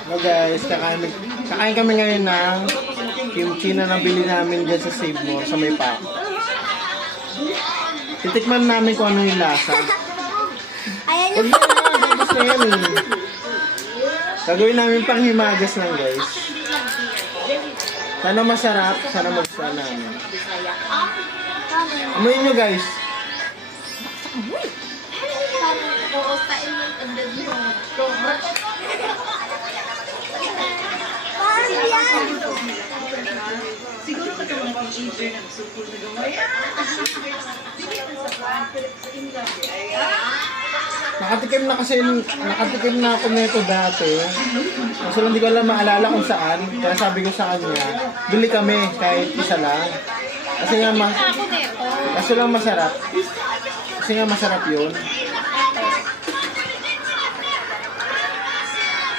Hello guys, kakain kami ngayon ng kimchi na nabili namin dyan sa Save More, sa may pack. Titikman namin kung ano yung lasa. Ayan Huwag yung na, gusto na yan eh. Gagawin namin pang himagas lang guys. Sana masarap, sana magustuhan namin. Amoyin nyo guys. Siguro ka naman mag-eager ng sukul na gamay. Nakatikim na ako nito dati. Kasi hindi ko alam maalala kung saan. Kaya sabi ko sa kanya, bili kami kahit isa lang. Kasi nga masarap. Kasi nga masarap yun.